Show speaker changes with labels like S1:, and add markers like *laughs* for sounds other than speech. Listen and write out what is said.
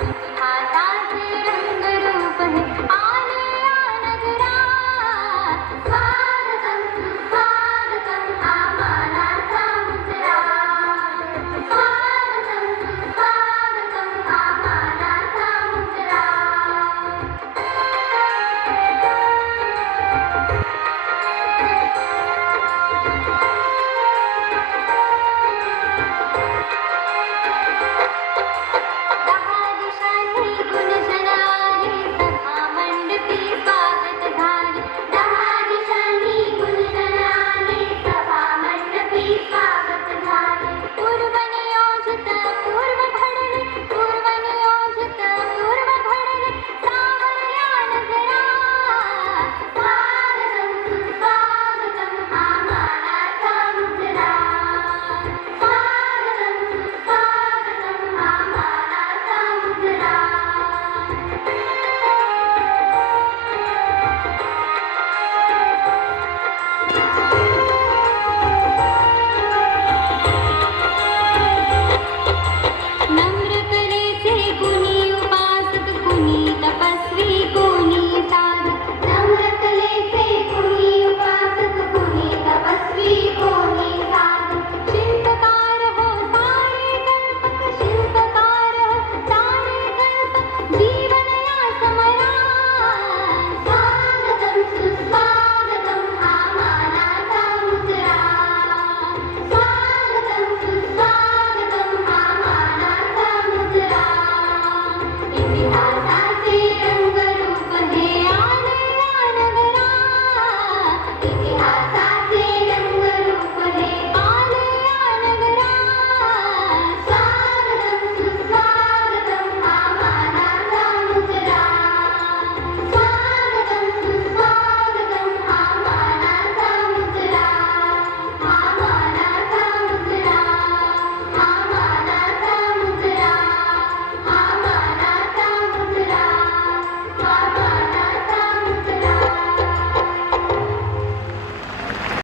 S1: thank *laughs* you
S2: Thank *laughs* you.